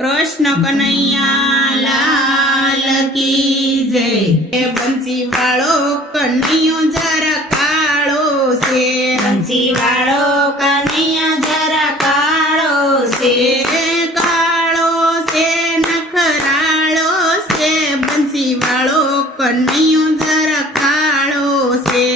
કૃષ્ણ કનૈયા લાલ કી જય। એ બંસી વાળો કનૈયો જરા કાળો છે, બંસી વાળો કનૈયા જરા કાળો છે, કાળો છે નખરાળો છે, બંસી વાળો કનૈયો જરા કાળો છે,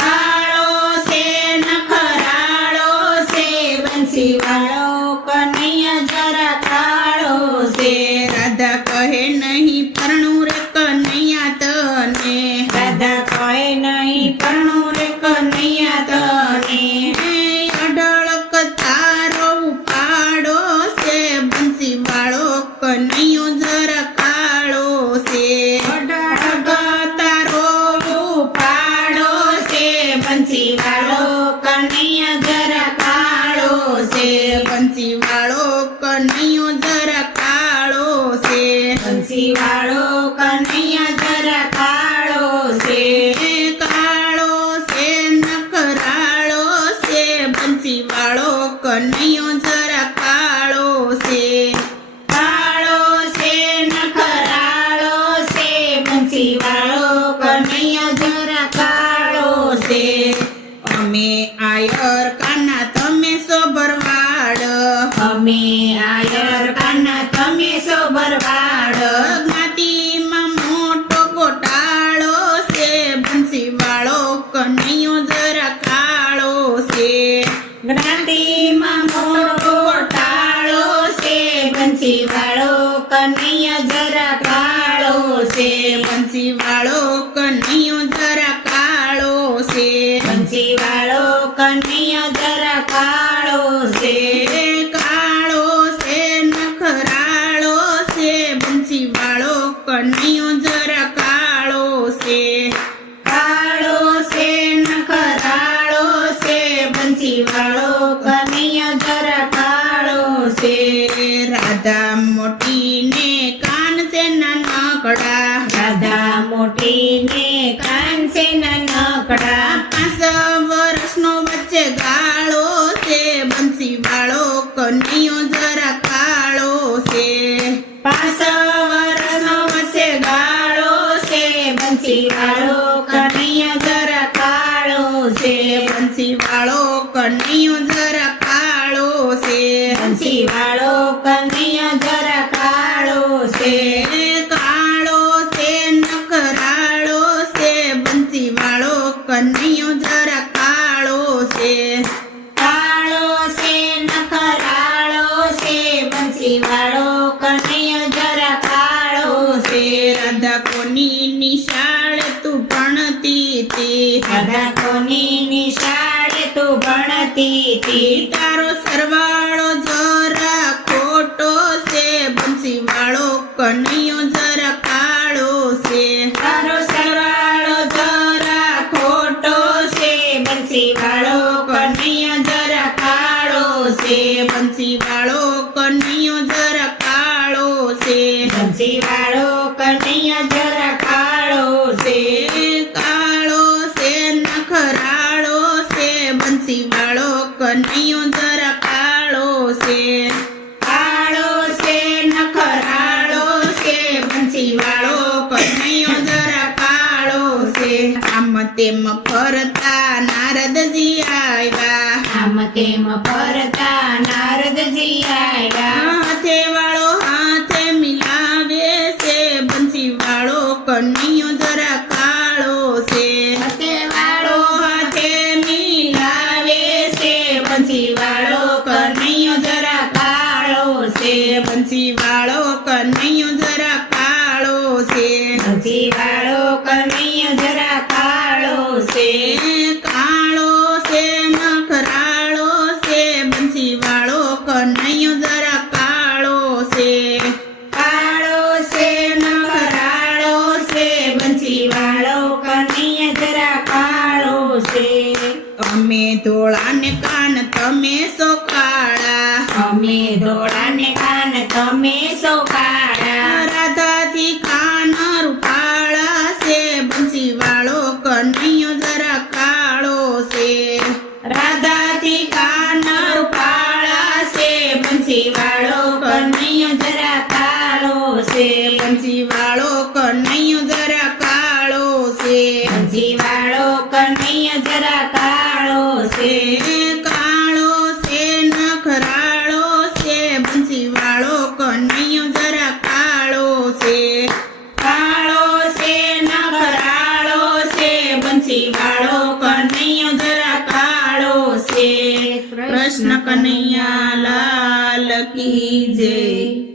કાળો છે નખરાળો છે, બંસી વાળો કનૈયા જરા કાળો છે। રાધા કહે નહીં પરણું રે કનૈયા તને, રાધા કહે નહીં પરણું રે કનૈયા તને, અઢળક તારો ઉપાડો છે, બંસી વાળો કનૈયો જરા કાળો છે, અઢળક તારો ઉપાડો છે, બંસી વાળો કનૈયા જરા કાળો છે, બંસી વાળો કનૈયો જરા કાળો છે, બંસી વાળો કનૈયા જરા કાળો છે, કાળો છે નખરાળો છે, બંસી વાળો કનૈયો જરા કાળો છે, કાળો છે નખરાળો છે, બંસી વાળો કનૈયા જરા કાળો છે। અમે આયર કાના તમે સો ભરવાડ, અમે આયર કાના તમે સો ભરવાડ, જ્ઞાતિમાં મોટો ગોટાળો છે, બંસી વાળો કનૈયો જરા કાળો છે, જ્ઞાતિમાં મોટો ગોટાળો છે, બંસી વાળો કનૈયા જરા કાળો છે, બંસી વાળો કનૈયો જરા કાળો છે, બંસી વાળો કનૈયા જરા કાળો છે, કાળો છે નખરાળો છે, બંસી વાળો કનૈયો જરા કાળો છે, કાળો છે નખરાળો છે, બંસી વાળો કનૈયા જરા કાળો છે। રાધા મોટી ને કાન છે નાનકડા, રાધા મોટી ને કાન છે નાનકડા, 5 વર્ષનો વચ્ચે ગાળો છે, બંસી વાળો કનૈયો જરા કાળો છે, 5 વર્ષનો વચ્ચે ગાળો છે, બંસી વાળો કનૈયા જરા કાળો છે, બંસી વાળો કનૈયો જરા કાળો છે, બંસી વાળો કનૈયા જરા કાળો છે, કાળો છે નખરાળો છે, બંસી વાળો કનૈયો જરા કાળો છે, કાળો છે નખરાળો છે, બંસી વાળો કનૈયા જરા કાળો છે। રાધા કોની નિશાળે તું ભણતી હતી, રાધા કોની નિશાળે તું ભણતી હતી, તારો સરવાળો જરા ખોટો છે, બંસી વાળો કનૈયો જરા કાળો છે, તારો સરવાળો જરા ખોટો છે, બંસી વાળો કનૈયા જરા કાળો છે, બંસી વાળો કનૈયો જરા કાળો છે, બંસી વાળો કનૈયા જરા કાળો છે, કાળો છે નખરાળો છે, બંસી વાળો કનૈયો જરા કાળો છે, કાળો છે નખરાળો છે, બંસી વાળો કનૈયો જરા કાળો છે, આમ તેમ ફરતા નારદજી આવ્યા, આમ તેમ ફરતા નારદજી આવ્યા, હાથે વાળો હાથે મિલાવે છે, બંસી વાળો કનૈયો જરા કાળો છે, હાથે વાળો હાથે મિલાવે છે, બંસી વાળો કનૈયો જરા કાળો છે, બંસી વાળો કનૈયો જરા કાળો છે, બંસી વાળો કનૈયો જરા કાળો છે, કાળો છે નખરાળો છે, બંસી વાળો કનૈયો જરા કાળો છે, કાળો છે નખરાળો છે, બંસી વાળો કનૈયા જરા કાળો છે। અમે ધોળા ને કાન તમે સો કાળા, અમે ધોળા ને કાન તમે સો કાળા, રાધાથી કાન રૂપાળા છે, બંસી વાળો કનૈયો જરા કાળો છે, રાધાથી કાન રૂપાળા છે, બંસી વાળો કનૈયો કનૈયો જરા કાળો છે કાળો છે નખરાળો છે બંસીવાળો કનૈયો જરા કાળો છે કાળો છે નખરાળો છે બંસીવાળો કનૈયો જરા કાળો છે કૃષ્ણ કનૈયા લાલ કી જય